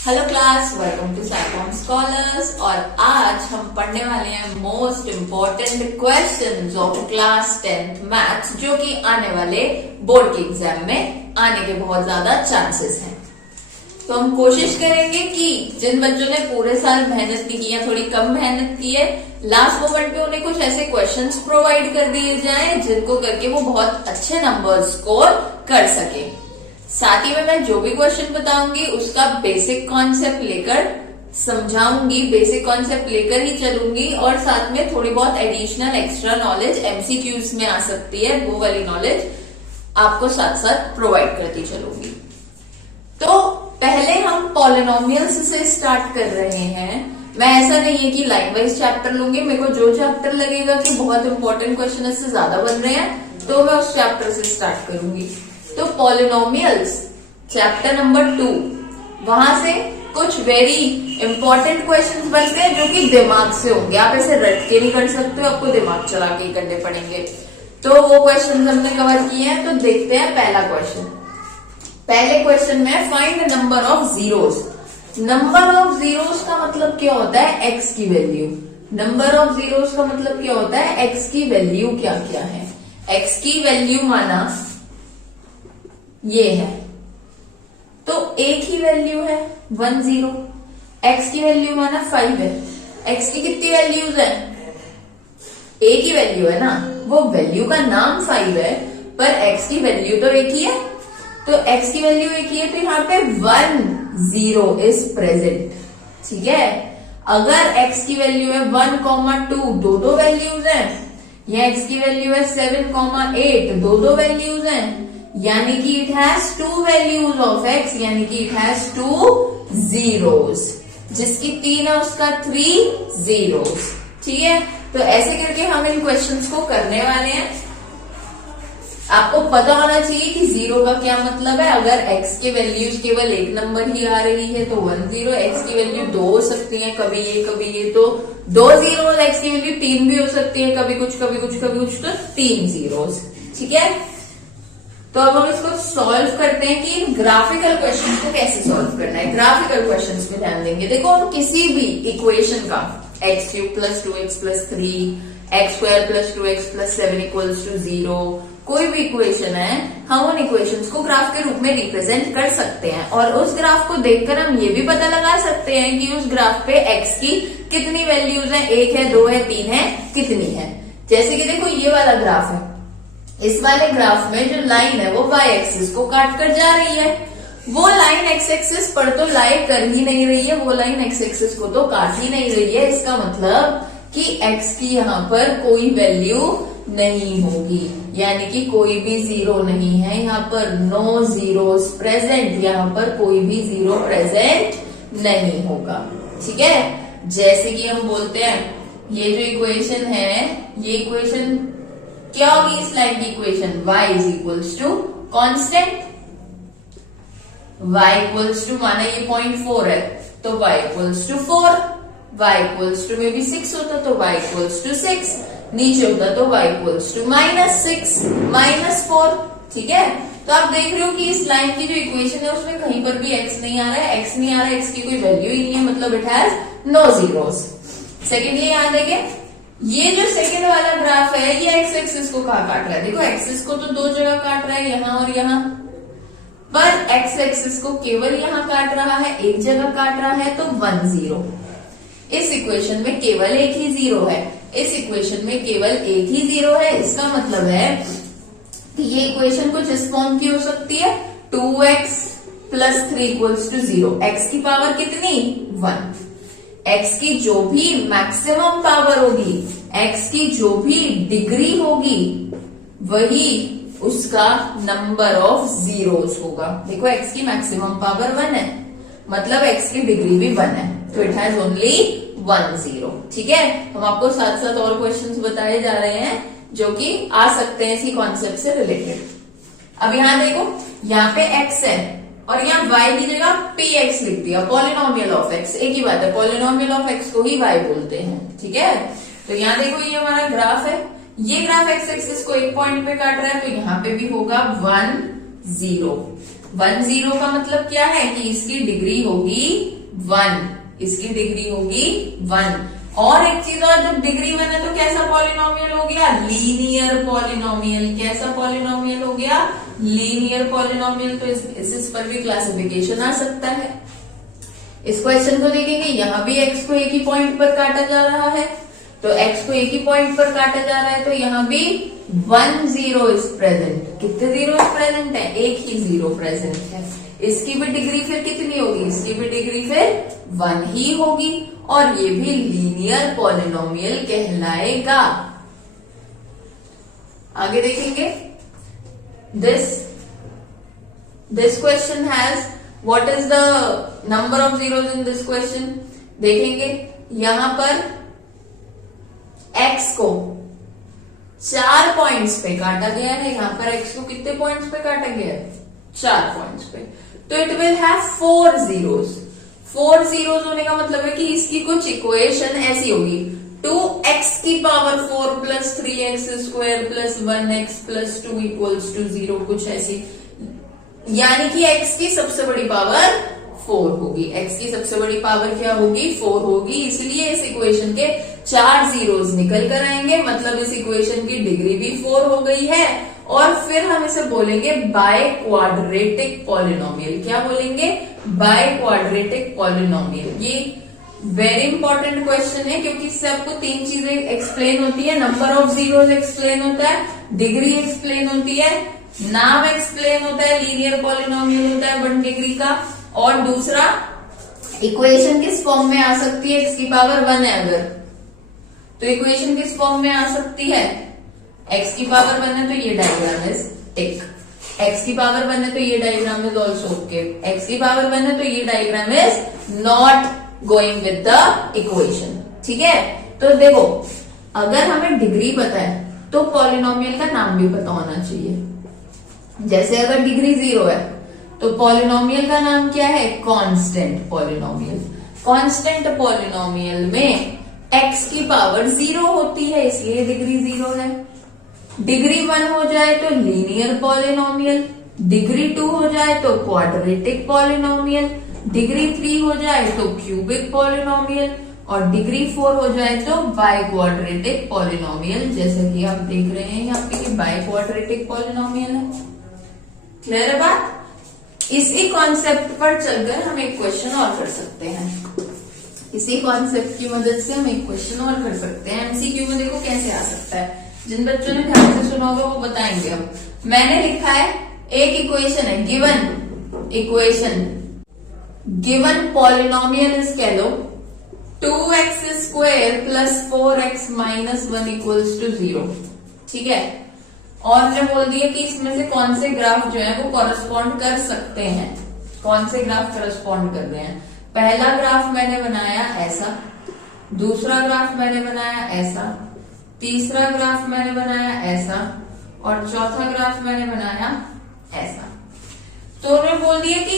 Hello class, welcome to Psychom scholars. और आज हम पढ़ने वाले हैं most important questions of class 10th maths, जो कि आने वाले बोर्ड के एग्जाम में आने के बहुत ज्यादा चांसेस हैं। तो हम कोशिश करेंगे कि जिन बच्चों ने पूरे साल मेहनत नहीं की है, थोड़ी कम मेहनत की है, लास्ट मोमेंट पे उन्हें कुछ ऐसे क्वेश्चंस प्रोवाइड कर दिए जाएं जिनको करके वो बहुत अच्छे नंबर स्कोर कर सके। साथ ही में मैं जो भी क्वेश्चन बताऊंगी उसका बेसिक कॉन्सेप्ट लेकर समझाऊंगी, बेसिक कॉन्सेप्ट लेकर ही चलूंगी, और साथ में थोड़ी बहुत एडिशनल एक्स्ट्रा नॉलेज एमसीक्यूज में आ सकती है, वो वाली नॉलेज आपको साथ साथ प्रोवाइड करती चलूंगी। तो पहले हम पॉलिनोमियल्स से स्टार्ट कर रहे हैं। मैं ऐसा नहीं है कि लाइन वाइज चैप्टर लूंगी, मेरे को जो चैप्टर लगेगा कि बहुत इंपॉर्टेंट क्वेश्चन इससे ज्यादा बन रहे हैं तो मैं उस चैप्टर से स्टार्ट करूंगी। तो पॉलिनोमियल्स चैप्टर नंबर 2, वहां से कुछ वेरी इंपॉर्टेंट क्वेश्चंस बनते हैं जो कि दिमाग से होंगे। आप ऐसे रट के नहीं कर सकते हो, आपको दिमाग चला के ही करने पड़ेंगे। तो वो क्वेश्चंस हमने कवर किए हैं। तो देखते हैं पहला क्वेश्चन। पहले क्वेश्चन में find number of zeros. Number of zeros का मतलब क्या होता है? एक्स की वैल्यू। नंबर ऑफ जीरोस का मतलब क्या होता है? एक्स की वैल्यू क्या क्या है। एक्स की वैल्यू माना ये है, तो एक ही वैल्यू है 1 0। एक्स की वैल्यू माना 5 है। एक्स की कितनी वैल्यूज है? एक ही वैल्यू है ना, वो वैल्यू का नाम 5 है पर एक्स की वैल्यू तो एक ही है। तो एक्स की वैल्यू एक ही है, तो यहाँ पे 1 0 इज प्रेजेंट। ठीक है, अगर एक्स की वैल्यू है 1,2, दो वैल्यूज हैं, या एक्स की वैल्यू है 7,8, दो वैल्यूज हैं, यानी कि it has 2 values of x, यानी कि इट हैज 2 zeros। जिसकी 3 है उसका 3 zeros। ठीक है, तो ऐसे करके हम इन क्वेश्चंस को करने वाले हैं। आपको पता होना चाहिए कि जीरो का क्या मतलब है। अगर एक्स की वैल्यूज केवल एक नंबर ही आ रही है तो 1 0। एक्स की वैल्यू 2 हो सकती है, कभी ये, तो 2 जीरो। एक्स की वैल्यू 3 भी हो सकती है, कभी कुछ तो 3 जीरोस। ठीक है, तो अब हम इसको सॉल्व करते हैं कि ग्राफिकल क्वेश्चन को कैसे सॉल्व करना है। ग्राफिकल क्वेश्चन में ध्यान देंगे। देखो, हम किसी भी इक्वेशन का x³ + 2x + 3, x² + 2x + 7 = 0, कोई भी इक्वेशन है, हम उन इक्वेशंस को ग्राफ के रूप में रिप्रेजेंट कर सकते हैं। और उस ग्राफ को देखकर हम ये भी पता लगा सकते हैं कि उस ग्राफ पे x की कितनी वैल्यूज हैं, 1 है, 2 है, 3 है, कितनी है। जैसे कि देखो, ये वाला ग्राफ है, इस वाले ग्राफ में जो लाइन है वो y एक्सिस को काट कर जा रही है। वो लाइन x एक्सिस पर तो लाई कर ही नहीं रही है, वो लाइन x एक्सिस को तो काट ही नहीं रही है। इसका मतलब कि x की यहाँ पर कोई वैल्यू नहीं होगी, यानी कि कोई भी जीरो नहीं है यहाँ पर। नो जीरोस प्रेजेंट, यहाँ पर कोई भी जीरो प्रेजेंट नहीं होगा। ठीक है, जैसे कि हम बोलते हैं ये जो इक्वेशन है, ये इक्वेशन क्या होगी? इस लाइन की इक्वेशन y = कांस्टेंट। y = माना ये 0.4 है तो y = 4, y में भी 6 होता तो y = 6, नीचे होता तो y = -6 -4। ठीक है, तो आप देख रहे हो कि इस लाइन की जो इक्वेशन है उसमें कहीं पर भी x नहीं आ रहा है, x नहीं आ रहा है, x की कोई वैल्यू ही नहीं है, मतलब it has no zeros. Secondly याद रखिए, ये जो सेकेंड वाला ग्राफ है ये एक्स एक्सिस को कहाँ काट रहा है? देखो, एक्सिस को तो 2 जगह काट रहा है, यहाँ और यहाँ, पर एक्स एक्सिस को केवल यहाँ काट रहा है, एक जगह काट रहा है, तो 1 0। इस इक्वेशन में केवल एक ही जीरो है, इस इक्वेशन में केवल एक ही जीरो है। इसका मतलब है कि ये इक्वेशन कुछ इस फॉर्म की हो सकती है, 2x + 3 = 0। एक्स की पावर कितनी? 1। x की जो भी मैक्सिमम पावर होगी, x की जो भी डिग्री होगी, वही उसका नंबर ऑफ जीरोस होगा। देखो, x की मैक्सिमम पावर 1 है, मतलब x की डिग्री भी 1 है, तो इट हैज ओनली 1 0। ठीक है, हम आपको साथ साथ और क्वेश्चंस बताए जा रहे हैं जो कि आ सकते हैं इसी कॉन्सेप्ट से रिलेटेड। अब यहाँ देखो, यहाँ पे x है और यहाँ y की जगह px लिख दिया, पॉलिनोमियल ऑफ x। एक ही बात है, पॉलिनोमियल ऑफ x को ही y बोलते हैं। ठीक है, तो यहाँ देखो, ये हमारा ग्राफ है, ये ग्राफ x एक्सिस को एक पॉइंट पे काट रहा है, तो यहाँ पे भी होगा 1 0। 10 का मतलब क्या है कि इसकी डिग्री होगी 1, इसकी डिग्री होगी 1। और एक चीज और, जब डिग्री 1 है तो कैसा पॉलिनोमियल हो गया? Linear polynomial. कैसा पॉलिनोमियल हो गया? Linear polynomial. तो इस पर भी क्लासिफिकेशन आ सकता है। इस क्वेश्चन को देखेंगे, यहां भी x को एक ही पॉइंट पर काटा जा रहा है, तो x को एक ही पॉइंट पर काटा जा रहा है, तो यहां भी 1 0 इज प्रेजेंट। कितने जीरो प्रेजेंट है? एक ही 0 प्रेजेंट है। इसकी भी डिग्री फिर कितनी होगी? इसकी भी डिग्री फिर 1 ही होगी, और ये भी लीनियर पॉलिनोमियल कहलाएगा। आगे देखेंगे, this question has what is the number of zeros in this question. देखेंगे यहां पर x को 4 पॉइंट्स पे काटा गया है, यहां पर x को कितने पॉइंट्स पे काटा गया है? 4 पॉइंट्स पे। तो it will have 4 zeros. 4 zeros होने का मतलब है कि इसकी कुछ इक्वेशन ऐसी होगी, 2x की power 4 plus 3x square plus 1x plus 2 equals to 0, कुछ ऐसी। यानी कि x की सबसे बड़ी पावर 4 होगी। x की सबसे बड़ी पावर क्या होगी? 4 होगी। इसलिए इस इक्वेशन के 4 जीरोज निकल कर आएंगे, मतलब इस इक्वेशन की डिग्री भी 4 हो गई है। और फिर हम इसे बोलेंगे बाय क्वाड्रेटिक पॉलिनोमियल। क्या बोलेंगे? By quadratic polynomial. ये वेरी इंपॉर्टेंट क्वेश्चन है, क्योंकि इससे आपको 3 चीजें एक्सप्लेन होती है। नंबर ऑफ जीरोज एक्सप्लेन होता है, डिग्री एक्सप्लेन होती है, नाम एक्सप्लेन होता है, लीनियर पॉलिनोमियल होता है 1 डिग्री का, और दूसरा इक्वेशन किस फॉर्म में आ सकती है? x की पावर 1 है अगर, तो इक्वेशन किस फॉर्म में आ सकती है? x की पावर 1 है तो ये डायग्राम इज टिक, x की पावर 1 है तो ये diagram is also okay, x की पावर 1 है तो ये diagram is not going with the equation. ठीक है, तो देखो अगर हमें डिग्री पता है तो पॉलिनोमियल का नाम भी पता होना चाहिए। जैसे अगर डिग्री 0 है तो पॉलिनोमियल का नाम क्या है? Constant polynomial. कांस्टेंट पॉलिनोमियल में x की पावर 0 होती है, इसलिए डिग्री 0 है। डिग्री 1 हो जाए तो लीनियर पॉलिनोमियल, डिग्री 2 हो जाए तो क्वाड्रेटिक पॉलिनोमियल, डिग्री 3 हो जाए तो क्यूबिक पॉलिनोमियल, और डिग्री 4 हो जाए तो बाय क्वाड्रेटिक पॉलिनोमियल। जैसे कि आप देख रहे हैं यहाँ पे बाय क्वाड्रेटिक पॉलिनोमियल है। क्लियर है बात? इसी कॉन्सेप्ट पर चलकर हम एक क्वेश्चन और कर सकते हैं। इसी कॉन्सेप्ट की मदद से हम एक क्वेश्चन और कर सकते हैं। एमसीक्यू में देखो कैसे आ सकता है, जिन बच्चों ने ध्यान से सुना होगा वो बताएंगे। हम मैंने लिखा है, एक इक्वेशन है, given equation, given polynomial is कह लो 2x square plus 4x minus 1 equals to 0। ठीक है, और हमने बोल दिया कि इसमें से कौन से ग्राफ जो है वो कॉरेस्पॉन्ड कर सकते हैं, कौन से ग्राफ कॉरेस्पॉन्ड कर रहे हैं। पहला ग्राफ मैंने बनाया ऐसा, दूसरा ग्राफ मैंने बनाया ऐसा, तीसरा ग्राफ मैंने बनाया ऐसा, और चौथा ग्राफ मैंने बनाया ऐसा। तो उन्होंने बोल दिया कि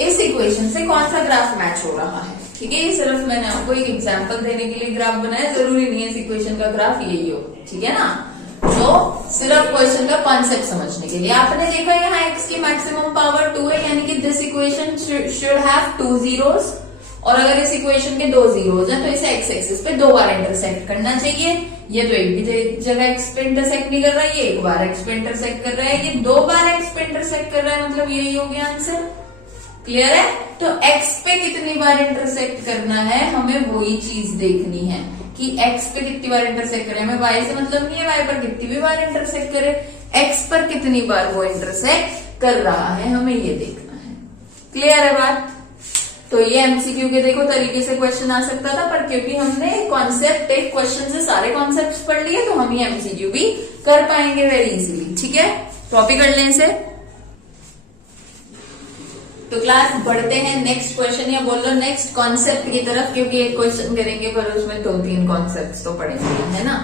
इस इक्वेशन से कौन सा ग्राफ मैच हो रहा है। ठीक है, ये सिर्फ मैंने आपको एक एग्जांपल देने के लिए ग्राफ बनाया, जरूरी नहीं है इस इक्वेशन का ग्राफ यही हो। ठीक है ना, तो सिर्फ क्वेश्चन का कॉन्सेप्ट समझने के लिए। आपने देखा यहाँ x की मैक्सिमम पावर 2 है, यानी कि this equation should have 2 zeros, और अगर इस इक्वेशन के 2 जीरोस हैं तो इसे x एक्सिस पे 2 बार इंटरसेक्ट करना चाहिए। ये तो एक भी जगह x पे इंटरसेक्ट नहीं कर रहा है, ये 1 बार x पे इंटरसेक्ट कर रहा है, ये 2 बार x पे इंटरसेक्ट कर रहा है, मतलब यही हो गया आंसर। क्लियर है? तो x पे कितनी बार इंटरसेक्ट करना है, हमें वही चीज देखनी है कि x पे कितनी बार इंटरसेक्ट करे। हमें y से मतलब नहीं है y पर कितनी भी बार इंटरसेक्ट करे, x पर कितनी बार वो इंटरसेक्ट कर रहा है, हमें ये देखना है। क्लियर है बात? तो ये एमसीक्यू के देखो तरीके से क्वेश्चन आ सकता था, पर क्योंकि हमने कॉन्सेप्ट एक क्वेश्चन से सारे कॉन्सेप्ट पढ़ लिए तो हम ये एमसीक्यू भी कर पाएंगे वेरी इजीली। ठीक है, कॉपी कर लें इसे। तो क्लास बढ़ते हैं नेक्स्ट क्वेश्चन, या बोल लो नेक्स्ट कॉन्सेप्ट की तरफ, क्योंकि एक क्वेश्चन करेंगे पर उसमें 2-3 कॉन्सेप्ट्स तो पढ़ेंगे, है ना।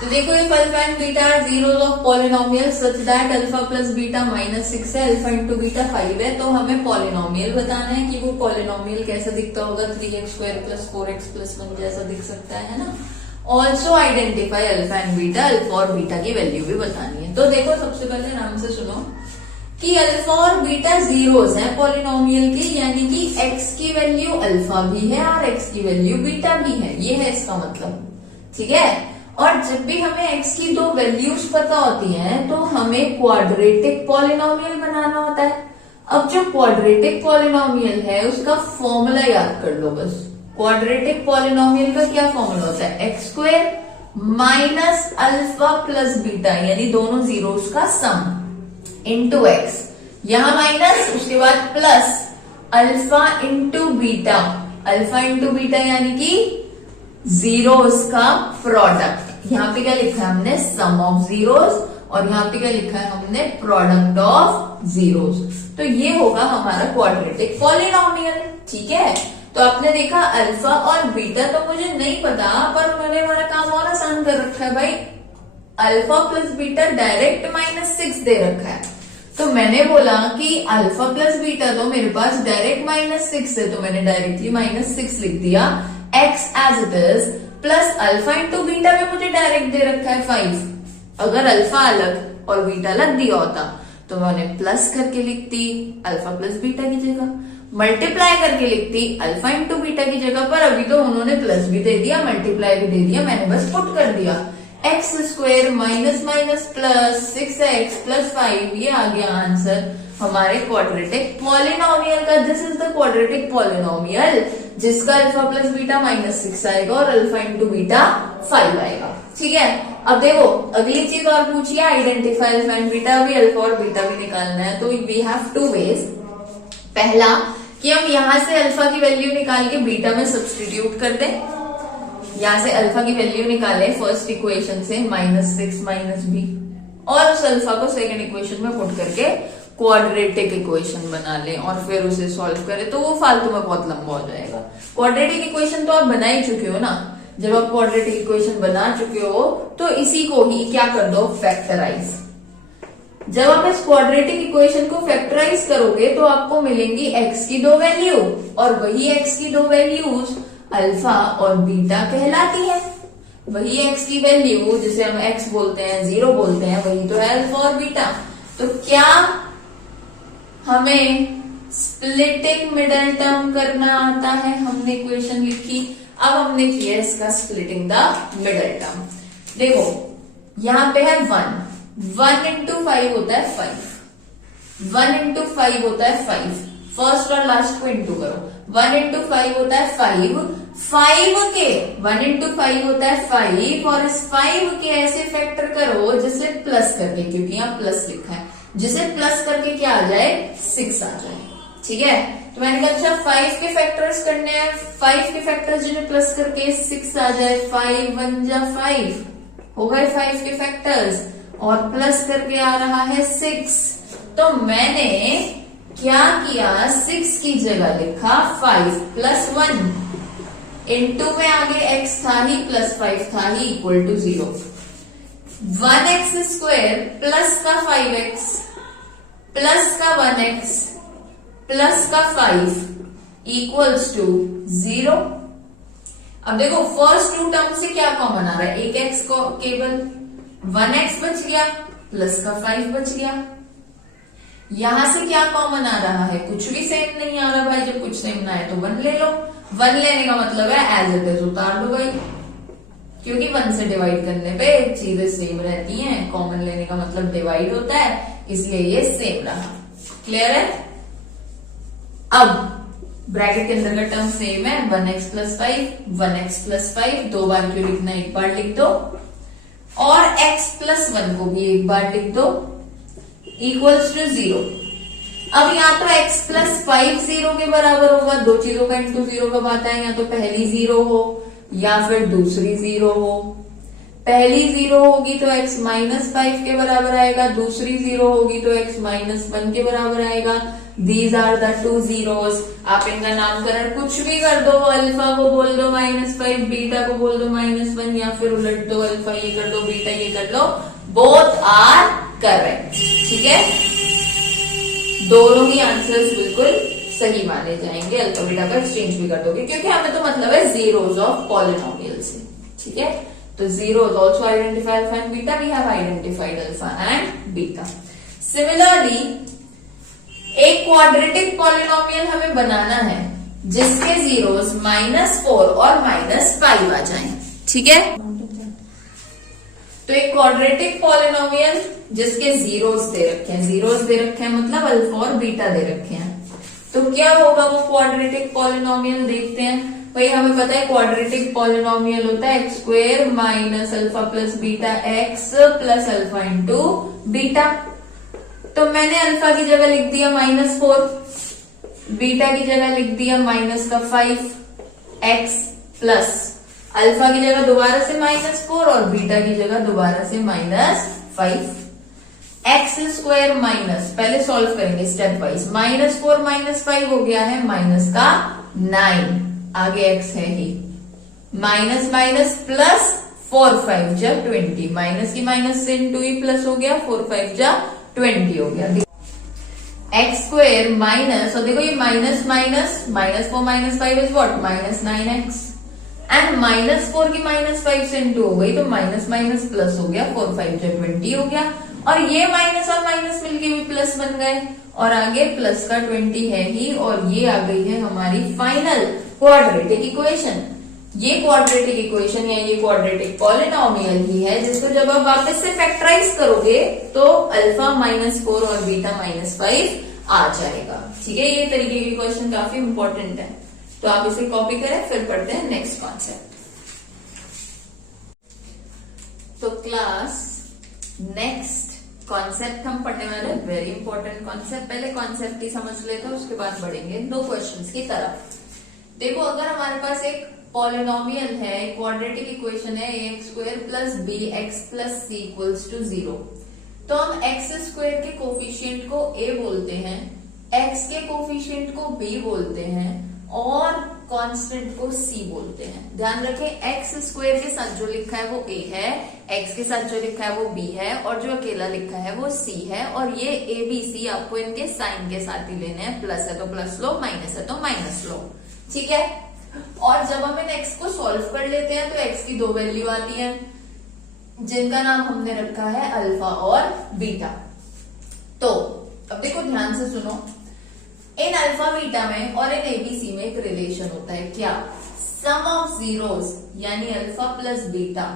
तो देखो if alpha and beta are zeros of polynomial such that alpha plus beta minus 6 है, अल्फा इंटू बीटा 5 है, तो हमें पॉलिनोमियल बताना है कि वो पॉलिनोमियल कैसा दिखता होगा, 3x square plus 4x plus 1 जैसा दिख सकता है ना। Also identify alpha and beta, alpha और बीटा की वैल्यू भी बतानी है। तो देखो सबसे पहले आराम से सुनो कि अल्फा और बीटा जीरोस हैं पॉलिनोमियल की, यानी कि x की वैल्यू अल्फा भी है और x की वैल्यू बीटा भी है, ये है इसका मतलब। ठीक है, और जब भी हमें x की दो वैल्यूज पता होती हैं तो हमें क्वाड्रेटिक पॉलिनोमियल बनाना होता है। अब जो क्वाड्रेटिक पॉलिनोमियल है उसका फॉर्मूला याद कर लो बस। क्वाड्रेटिक पॉलिनोमियल का क्या फॉर्मूला होता है? X square minus alpha plus beta, यानी दोनों जीरोस का सम इंटू एक्स, यहां माइनस, उसके बाद plus alpha into beta, alpha into beta यानी कि जीरोस का प्रोडक्ट। यहाँ पे क्या लिखा है हमने? सम ऑफ जीरोस, और यहाँ पे क्या लिखा है हमने? Product of zeros. तो ये होगा हमारा क्वाड्रेटिक पॉलिनोमियल। ठीक है, तो आपने देखा अल्फा और बीटा तो मुझे नहीं पता, पर उन्होंने हमारा काम और आसान कर रखा है भाई। अल्फा प्लस बीटा डायरेक्ट -6 दे रखा है, तो मैंने बोला कि अल्फा प्लस बीटा तो मेरे पास डायरेक्ट -6 है, तो मैंने डायरेक्टली -6 लिख दिया। x as it is plus alpha into beta में मुझे डायरेक्ट दे रखा है 5। अगर अल्फा अलग और बीटा अलग दिया होता तो मैंने प्लस करके लिखती अल्फा प्लस बीटा की जगह, मल्टीप्लाई करके लिखती अल्फा इंटू बीटा की जगह, पर अभी तो उन्होंने प्लस भी दे दिया मल्टीप्लाई भी दे दिया, मैंने बस पुट कर दिया। X square minus minus plus 6x plus 5, ये आ गया आंसर हमारे क्वाड्रेटिक पॉलिनोमियल का। This is the quadratic polynomial जिसका अल्फा प्लस बीटा -6 आएगा और अल्फा इंटू बीटा 5 आएगा। ठीक है, अब देखो अगली चीज और पूछिए, आइडेंटिफाई अल्फा एंड बीटा। अभी अल्फा और बीटा भी निकालना है, तो वी हैव टू वेज। पहला कि हम यहां से अल्फा की वैल्यू निकाल के बीटा में सब्सटीट्यूट कर दें, यहां से अल्फा की वैल्यू निकाले फर्स्ट इक्वेशन से -6 -b, और उस अल्फा को सेकंड इक्वेशन में पुट करके क्वाड्रेटिक इक्वेशन बना लें और फिर उसे सॉल्व करें, तो वो फालतू में बहुत लंबा हो जाएगा। क्वाड्रेटिक इक्वेशन तो आप बना ही चुके हो ना, जब आप क्वाड्रेटिक इक्वेशन बना चुके हो तो इसी को ही क्या कर दो? फैक्टराइज। जब आप इस क्वाड्रेटिक इक्वेशन को फैक्टराइज करोगे तो आपको मिलेंगी x की दो वैल्यू, और वही x की दो वैल्यूज अल्फा और बीटा कहलाती है। वही x की वैल्यू जिसे हम x बोलते हैं, 0 बोलते हैं, वही तो है अल्फा और बीटा। तो क्या हमें स्प्लिटिंग मिडल टर्म करना आता है? हमने इक्वेशन लिखी, अब हमने किया इसका स्प्लिटिंग द मिडल टर्म। देखो यहां पे है 1 इंटू 5 होता है 5, 1 इंटू 5 होता है 5, फर्स्ट और लास्ट को इंटू करो। 1 इंटू 5 होता है 5 के 1 इंटू 5 होता है 5, और इस 5 के ऐसे फैक्टर करो जिसे प्लस करके, क्योंकि यहाँ प्लस लिखा है, जिसे प्लस करके क्या आ जाए? 6 आ जाए। ठीक है, तो मैंने कहा अच्छा 5 के फैक्टर्स करने हैं, 5 के फैक्टर्स जिन्हें प्लस करके 6 आ जाए, 5 1 जा 5 हो गए 5 के फैक्टर्स, और प्लस करके आ रहा है 6। तो मैंने क्या किया? 6 की जगह लिखा 5 प्लस 1 इंटू में आगे x था ही प्लस 5 था ही equal to 0। 1x square plus का 5x प्लस का 1x प्लस का 5 इक्वल्स टू 0। अब देखो फर्स्ट टू टर्म से क्या कॉमन आ रहा है? एक x को केवल 1x बच गया प्लस का 5 बच गया। यहां से क्या कॉमन आ रहा है? कुछ भी सेम नहीं आ रहा भाई। जब कुछ सेम ना है तो 1 ले लो। 1 लेने का मतलब है एज इट इज उतार दो भाई, क्योंकि 1 से डिवाइड करने पे चीजें सेम रहती हैं। कॉमन लेने का मतलब डिवाइड होता है, इसलिए ये सेम रहा। क्लियर है? अब ब्रैकेट के अंदर का टर्म सेम है, 1x प्लस 5, 1x प्लस 5 दो बार क्यों लिखना, एक बार लिख दो, और x प्लस 1 को भी एक बार लिख दो इक्वल्स टू 0। अब या तो x प्लस 5 0 के बराबर होगा, दो चीजों का इंटू 0 कब आता है? या तो पहली 0 हो या फिर दूसरी 0 हो। पहली 0 होगी तो x माइनस 5 के बराबर आएगा, दूसरी 0 होगी तो x माइनस 1 के बराबर आएगा। These are the two zeros. आप इनका नामकरण कुछ भी कर दो, अल्फा को बोल दो -5, बीटा को बोल दो -1, या फिर उलट दो, अल्फा ये कर दो बीटा ये कर लो, बोथ आर करेक्ट। ठीक है, दोनों ही आंसर्स बिल्कुल सही माने जाएंगे। अल्फा बीटा का एक्सचेंज भी कर दोगे, क्योंकि हमें तो मतलब है जीरोस ऑफ पॉलिनोमियल से। ठीक है, तो zeros also identify alpha and beta, we have identified alpha and beta. Similarly quadratic polynomial हमें बनाना है जिसके जीरोस -4 और -5 आ जाएं, ठीक है। तो एक क्वाड्रेटिक पॉलिनोमियल जिसके जीरोस दे रखे हैं, जीरोस दे रखे हैं मतलब अल्फा और बीटा दे रखे हैं, तो क्या होगा वो क्वाड्रेटिक पॉलिनोमियल, देखते हैं। भाई हमें पता है क्वाड्रेटिक पॉलिनोमियल होता है x square minus alpha plus beta x plus alpha into beta. तो मैंने अल्फा की जगह लिख दिया -4, बीटा की जगह लिख दिया -5, एक्स प्लस अल्फा की जगह दोबारा से -4 और बीटा की जगह दोबारा से -5, एक्स स्क्वायर माइनस, पहले सॉल्व करेंगे स्टेप वाइज, -4 -5 हो गया है -9, आगे एक्स है ही, माइनस माइनस प्लस 4 5 जा 20, माइनस की माइनस से इंटू ही प्लस हो गया, 4 5 जा 20 हो गया। एक्स स्क्वायर माइनस, और देखो ये minus minus, -4 -5 is what, -9x, and -4 की -5 से इंटू हो गई तो माइनस माइनस प्लस हो गया, 4 5 जा 20 हो गया, और ये माइनस और माइनस मिलके भी प्लस बन गए, और आगे प्लस का 20 है ही, और ये आ गई है हमारी फाइनल क्वाड्रेटिक इक्वेशन। ये क्वाड्रेटिक इक्वेशन या ये क्वाड्रेटिक पॉलिनोमियल ही है जिसको जब आप वापस से फैक्टराइज करोगे तो अल्फा -4 और बीटा -5 आ जाएगा, ठीक है। ये तरीके की क्वेश्चन काफी इंपॉर्टेंट है, तो आप इसे कॉपी करें, फिर पढ़ते हैं नेक्स्ट कॉन्सेप्ट। तो क्लास नेक्स्ट कॉन्सेप्ट हम पढ़ने वाले हैं, वेरी इंपॉर्टेंट कॉन्सेप्ट। पहले कॉन्सेप्ट ही समझ लेते हैं, उसके बाद बढ़ेंगे दो क्वेश्चंस की तरफ। देखो अगर हमारे पास एक पॉलिनोमियल है, क्वाड्रेटिक इक्वेशन है x square plus b x plus c equals to 0, तो हम एक्स स्क्वायर के कोफिशिएंट को a बोलते हैं, एक्स के कोफिशिएंट को b बोलते हैं और कांस्टेंट को c बोलते हैं। ध्यान रखें एक्स स्क्वायर के साथ जो लिखा है वो a है, एक्स के साथ जो लिखा है वो b है, और जो अकेला लिखा है वो c है, और ये a b c आपको इनके साइन के साथ ही लेने हैं, प्लस है तो प्लस लो, माइनस है तो माइनस लो, ठीक है। और जब हम इन x को सॉल्व कर लेते हैं तो x की दो वैल्यू आती है जिनका नाम हमने रखा है अल्फा और बीटा। तो अब देखो ध्यान से सुनो, इन अल्फा बीटा में और इन एबीसी में एक रिलेशन होता है, क्या, सम ऑफ जीरोस यानी अल्फा प्लस बीटा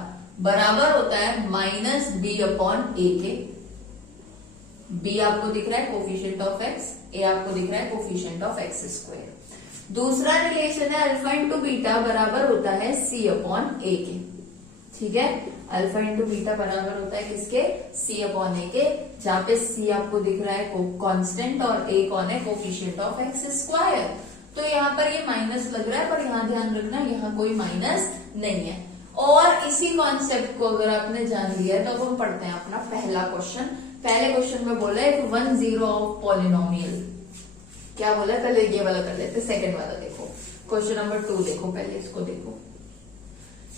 बराबर होता है -b/a के। b आपको दिख रहा है कोफिशिएंट ऑफ x, a आपको दिख रहा है कोफिशिएंट ऑफ x स्क्वायर। दूसरा रिलेशन है अल्फा इंटू बीटा बराबर होता है c/a के, ठीक है। अल्फा इंटू बीटा बराबर होता है किसके, c/a के, जहां पे c आपको दिख रहा है कांस्टेंट और a कौन है, कोफिशिएंट ऑफ x स्क्वायर। तो यहाँ पर ये माइनस लग रहा है, पर यहाँ ध्यान रखना यहाँ कोई माइनस नहीं है। और इसी कॉन्सेप्ट को अगर आपने जान लिया है तो अब हम पढ़ते हैं अपना पहला क्वेश्चन। पहले क्वेश्चन में बोला है 1 ऑफ पॉलिनोमियल, क्या बोला, पहले ये वाला कर लेते, सेकंड वाला देखो, क्वेश्चन नंबर 2 देखो, पहले इसको देखो।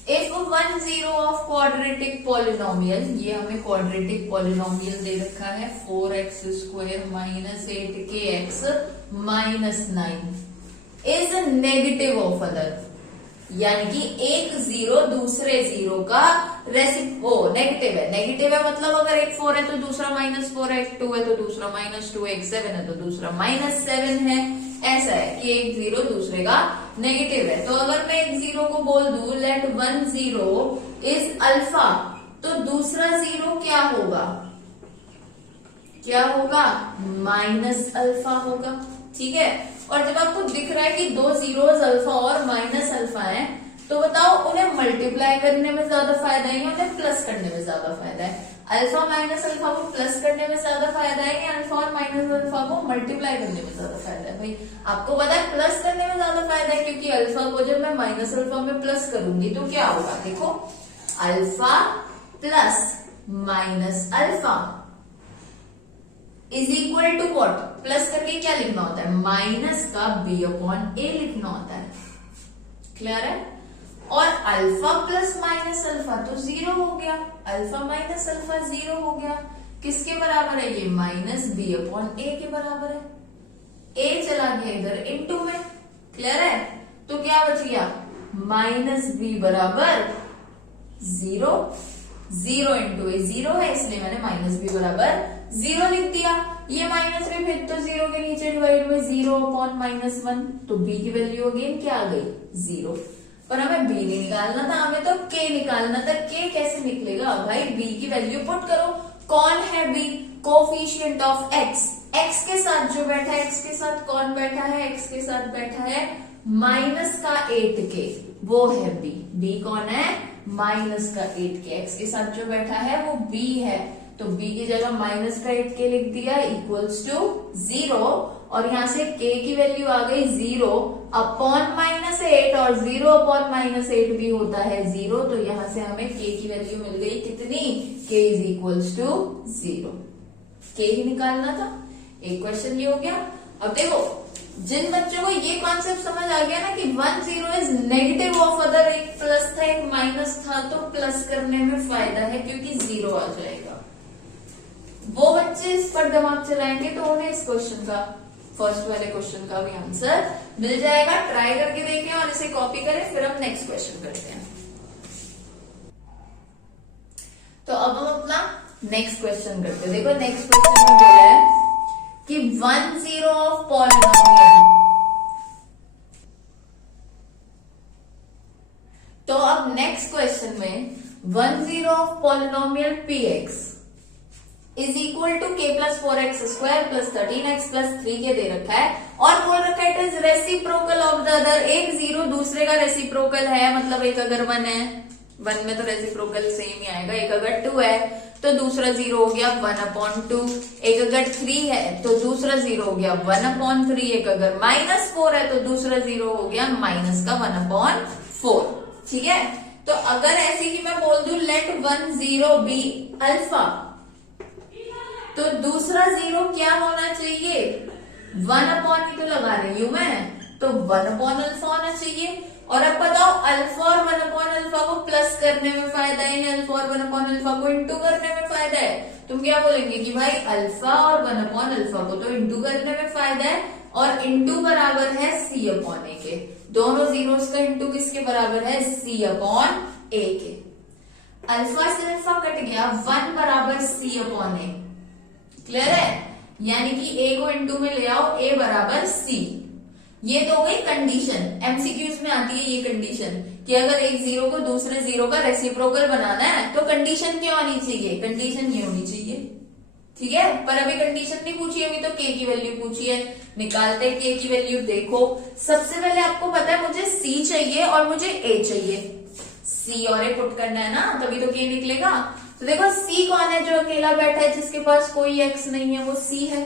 इफ 1 ऑफ क्वाड्रेटिक पॉलिनोमियल, ये हमें क्वाड्रेटिक पॉलिनोमियल दे रखा है 4x square minus 8kx minus 9 is negative of other, यानी कि एक जीरो दूसरे जीरो का नेगेटिव है। नेगेटिव है मतलब अगर एक 4 है तो दूसरा -4 है, एक 2 है तो दूसरा -2 है, एक 7 है तो दूसरा -7 है। ऐसा है कि एक जीरो दूसरे का नेगेटिव है। तो अगर मैं एक जीरो को बोल दूं लेट 1 इज अल्फा, तो दूसरा जीरो क्या होगा, क्या होगा, माइनस अल्फा होगा, ठीक है। और जब आपको दिख रहा है कि दो जीरोस अल्फा और माइनस अल्फा है, तो बताओ उन्हें मल्टीप्लाई करने में ज्यादा फायदा है या उन्हें प्लस करने में ज्यादा फायदा है। अल्फा माइनस अल्फा को प्लस करने में ज्यादा फायदा है या अल्फा और माइनस अल्फा को मल्टीप्लाई करने में ज्यादा फायदा है। भाई आपको पता है प्लस करने में ज्यादा फायदा है, क्योंकि अल्फा को जब मैं माइनस अल्फा में प्लस करूंगी तो क्या होगा, देखो alpha plus minus alpha is equal to what, plus करके क्या लिखना होता है, माइनस का b/a लिखना होता है, क्लियर है। और अल्फा प्लस माइनस अल्फा तो 0 हो गया, अल्फा माइनस अल्फा 0 हो गया, किसके बराबर है ये, माइनस b/a के बराबर है। a चला गया इधर इनटू में, क्लियर है। तो क्या बच गया, माइनस b बराबर 0, 0 इंटू a 0 है, इसलिए मैंने माइनस b बराबर 0 लिख दिया। ये माइनस में फिर तो 0 के नीचे डिवाइड में 0/-1, तो b की वैल्यू अगेन क्या आ गई 0। पर हमें b नहीं निकालना था, हमें तो k निकालना था। k कैसे निकलेगा भाई, b की वैल्यू पुट करो। कौन है b? Coefficient of x, x के साथ जो बैठा है, x के साथ कौन बैठा है, x के साथ बैठा है माइनस का 8k, वो है b। b कौन है? माइनस का 8k, x के साथ जो बैठा है वो b है, तो b की जगह माइनस का 8k लिख दिया इक्वल्स टू 0, और यहां से k की वैल्यू आ गई 0/-8, और 0/-8 भी होता है 0, तो यहां से हमें k की वैल्यू मिल गई कितनी, k is equals to 0। k ही निकालना था। एक क्वेश्चन ये हो गया। अब देखो, जिन बच्चों को ये कॉन्सेप्ट समझ आ गया ना कि 1 0 इज नेगेटिव ऑफ अदर, एक प्लस था एक माइनस था, तो प्लस करने में फायदा है क्योंकि 0 आ जाएगा। वो बच्चे इस पर दिमाग चलाएंगे तो उन्हें इस क्वेश्चन का, फर्स्ट वाले क्वेश्चन का भी आंसर मिल जाएगा। ट्राई करके देखें और इसे कॉपी करें, फिर हम नेक्स्ट क्वेश्चन करते हैं। तो अब हम अपना नेक्स्ट क्वेश्चन करते हैं। देखो नेक्स्ट क्वेश्चन में बोला है कि 1 0 ऑफ पॉलिनोमियल। तो अब नेक्स्ट क्वेश्चन में 1 0 of polynomial px is equal to k plus 4x square plus 13x plus 3k दे रखा है, और बोल रखा है it is reciprocal of the other. एक 0 दूसरे का रेसिप्रोकल है, मतलब एक अगर 1 है, 1 में तो रेसिप्रोकल सेम ही आएगा। एक अगर 2 है तो दूसरा 0 हो गया 1/2। एक अगर 3 है तो दूसरा 0 हो गया 1/3। एक अगर -4 है तो दूसरा 0 हो गया माइनस का 1/4। ठीक है, तो अगर ऐसे ही मैं बोल दूं लेट 1 0 बी अल्फा, तो दूसरा 0 क्या होना चाहिए, 1/, ही तो लगा रही हूं मैं, तो 1/α होना चाहिए। और अब बताओ अल्फा और 1/α को प्लस करने में फायदा है, अल्फा और 1/α को इंटू करने में फायदा है। तुम क्या बोलेंगे कि भाई अल्फा और 1/α को तो इंटू करने में फायदा है, और इंटू बराबर है c/a के। दोनों जीरोस का इंटू किसके बराबर है, c/a के। अल्फा से अल्फा कट गया, 1 बराबर c/a। क्लियर है, यानी कि a को इंटू में ले आओ, a बराबर c। ये तो हो गई कंडीशन, एमसीक्यूज में आती है ये कंडीशन कि अगर एक 0 को दूसरे 0 का रेसिप्रोकल बनाना है तो कंडीशन क्या होनी चाहिए, कंडीशन ये होनी चाहिए। ठीक है, पर अभी कंडीशन नहीं पूछी, अभी तो k की वैल्यू पूछी है। निकालते हैं k की वैल्यू। देखो सबसे पहले आपको पता है मुझे c चाहिए और मुझे a चाहिए, c और a पुट करना है ना, तभी तो k निकलेगा। तो देखो c कौन है जो अकेला बैठा है, जिसके पास कोई x नहीं है, वो c है।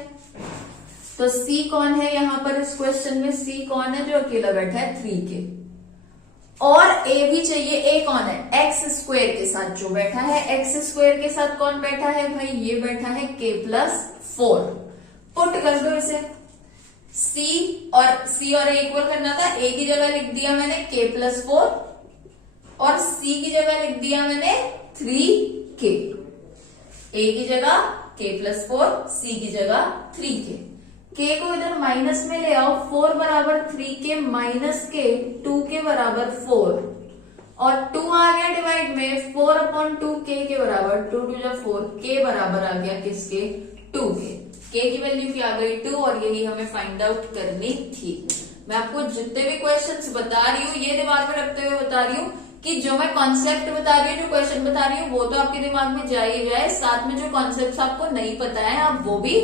तो c कौन है यहाँ पर इस क्वेश्चन में, c कौन है जो अकेला बैठा है, 3k। और a भी चाहिए, a कौन है, x स्क्वायर के साथ जो बैठा है, x स्क्वायर के साथ कौन बैठा है भाई, ये बैठा है k प्लस 4। पुट कर दो इसे, c और a इक्वल करना था, a की जगह लिख दिया मैंने k प्लस 4 और c की जगह लिख दिया मैंने 3k। a की जगह k प्लस 4, c की जगह 3k। k को इधर माइनस में ले आओ, 4 बराबर 3k माइनस k, 2k बराबर 4, और 2 आ गया डिवाइड में, 4/2 k के बराबर, 2 2 4, k बराबर आ गया किसके, 2k। k की वैल्यू क्या आ गई 2, और यही हमें फाइंड आउट करनी थी। मैं आपको जितने भी क्वेश्चंस बता रही हूँ ये दिमाग में रखते हुए बता रही हूँ कि जो मैं कॉन्सेप्ट बता रही हूँ, जो क्वेश्चन बता रही हूँ, वो तो आपके दिमाग में जा ही जाए, साथ में जो कॉन्सेप्ट आपको नहीं पता है आप वो भी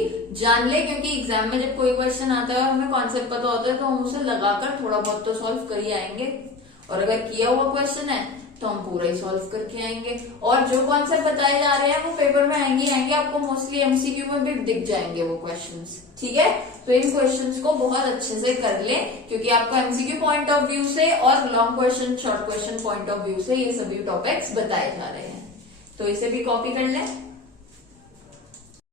जान ले, क्योंकि एग्जाम में जब कोई क्वेश्चन आता है हमें कॉन्सेप्ट पता होता है तो हम उसे लगाकर थोड़ा बहुत तो सॉल्व कर ही आएंगे, और अगर किया हुआ क्वेश्चन है तो हम पूरा ही सॉल्व करके आएंगे। और जो कॉन्सेप्ट बताए जा रहे हैं वो पेपर में आएंगे, आपको मोस्टली एमसीक्यू में भी दिख जाएंगे वो क्वेश्चंस। ठीक है, तो इन क्वेश्चंस को बहुत अच्छे से कर ले, क्योंकि आपको एमसीक्यू पॉइंट ऑफ व्यू से और long question, short question point of view से ये सभी टॉपिक्स बताए जा रहे हैं। तो इसे भी कॉपी कर लें।